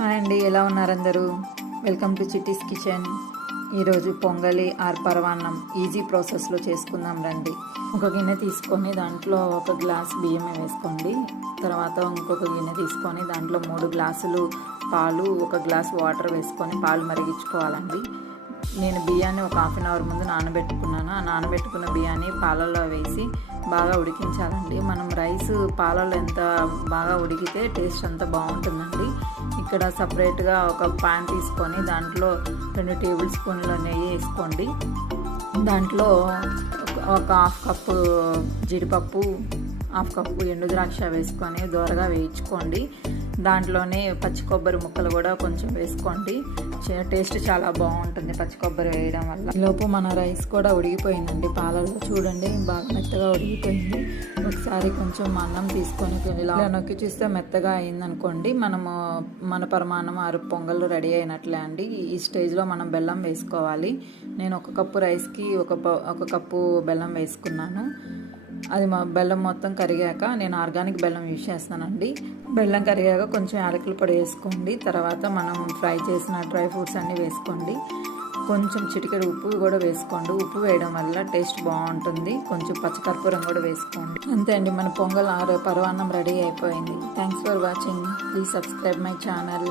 Hi అండి, ఎలా ఉన్నారు అందరూ? Welcome to చిట్టీస్ kitchen. ఈరోజు పొంగలి ఆర్ పరవాన్నం ఈజీ ప్రాసెస్లో చేసుకుందాం రండి. ఒక గిన్నె తీసుకొని దాంట్లో ఒక గ్లాస్ బియ్యం వేసుకోండి. తర్వాత ఇంకొక గిన్నె తీసుకొని దాంట్లో 3 గ్లాసులు పాలు, ఒక గ్లాస్ వాటర్ వేసుకొని పాలు మరిగించుకోవాలండి. నేను బియ్యాన్ని ఒక హాఫ్ అన్ అవర్ ముందు నానబెట్టుకున్నాను. ఆ నానబెట్టుకున్న బియ్యాన్ని పాలల్లో వేసి బాగా ఉడికించాలండి. మనం రైస్ పాలల్లో ఎంత బాగా ఉడికితే టేస్ట్ అంత బాగుంటుందండి. ఇక్కడ సపరేట్గా ఒక పాన్ తీసుకొని దాంట్లో 2 టేబుల్ స్పూన్ల నెయ్యి వేసుకోండి. దాంట్లో ఒక హాఫ్ కప్పు జీడిపప్పు, హాఫ్ కప్పు ఎండు ద్రాక్ష వేసుకొని దోరగా వేయించుకోండి. దాంట్లోనే పచ్చి కొబ్బరి ముక్కలు కూడా కొంచెం వేసుకోండి. టేస్ట్ చాలా బాగుంటుంది పచ్చి కొబ్బరి వేయడం వల్ల. ఈలోపు మన రైస్ కూడా ఉడికిపోయిందండి. పాలల్లో చూడండి బాగా మెత్తగా ఉడికిపోయింది. ఒకసారి కొంచెం అన్నం తీసుకొని ఇలా నొక్కి చూస్తే మెత్తగా అయిందనుకోండి, మన పరమాన్నం ఆరు పొంగల్ రెడీ అయినట్లే అండి. ఈ స్టేజ్లో మనం బెల్లం వేసుకోవాలి. నేను ఒక కప్పు రైస్కి ఒక కప్పు బెల్లం వేసుకున్నాను. అది బెల్లం మొత్తం కరిగాక నేను ఆర్గానిక్ బెల్లం యూజ్ చేస్తానండి. బెల్లం కరిగాక కొంచెం యాలకుల పొడి వేసుకోండి. తర్వాత మనం ఫ్రై చేసిన డ్రై ఫ్రూట్స్ అన్నీ వేసుకోండి. కొంచెం చిటికెడు ఉప్పు కూడా వేసుకోండి. ఉప్పు వేయడం వల్ల టేస్ట్ బాగుంటుంది. కొంచెం పచ్చకర్పూరం కూడా వేసుకోండి. అంతే అండి, మన పొంగల్ పరవాన్నం రెడీ అయిపోయింది. Thanks for watching. Please subscribe my channel.